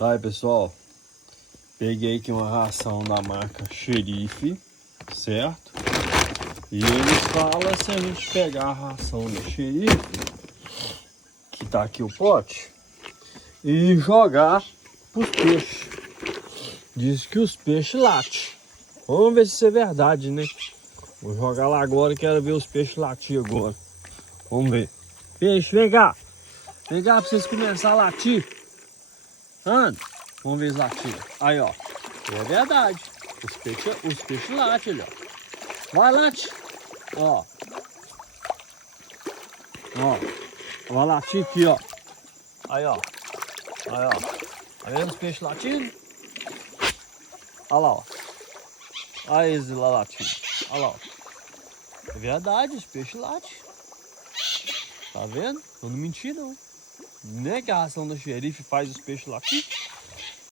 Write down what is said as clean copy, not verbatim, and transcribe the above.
Aí pessoal, peguei aqui uma ração da marca Xerife, certo? E eles falam se a gente pegar a ração do Xerife, que tá aqui o pote, e jogar pros peixes. Diz que os peixes latem. Vamos ver se isso é verdade, né? Vou jogar lá agora e quero ver os peixes latir agora. Vamos ver. Peixe, vem cá. Vem cá pra vocês começarem a latir. Anda. Vamos ver os latidos. Aí, ó. É verdade. Os peixes latem ali, ó. Vai, late. Ó. Ó. Vai latir aqui, ó. Aí, ó. Aí, ó. Tá vendo os peixes latindo? Olha lá, ó. Olha eles lá latindo. Olha lá, ó. É verdade, os peixes latem. Tá vendo? Eu não menti, não. Nem que a ração do Xerife faz os peixes latir.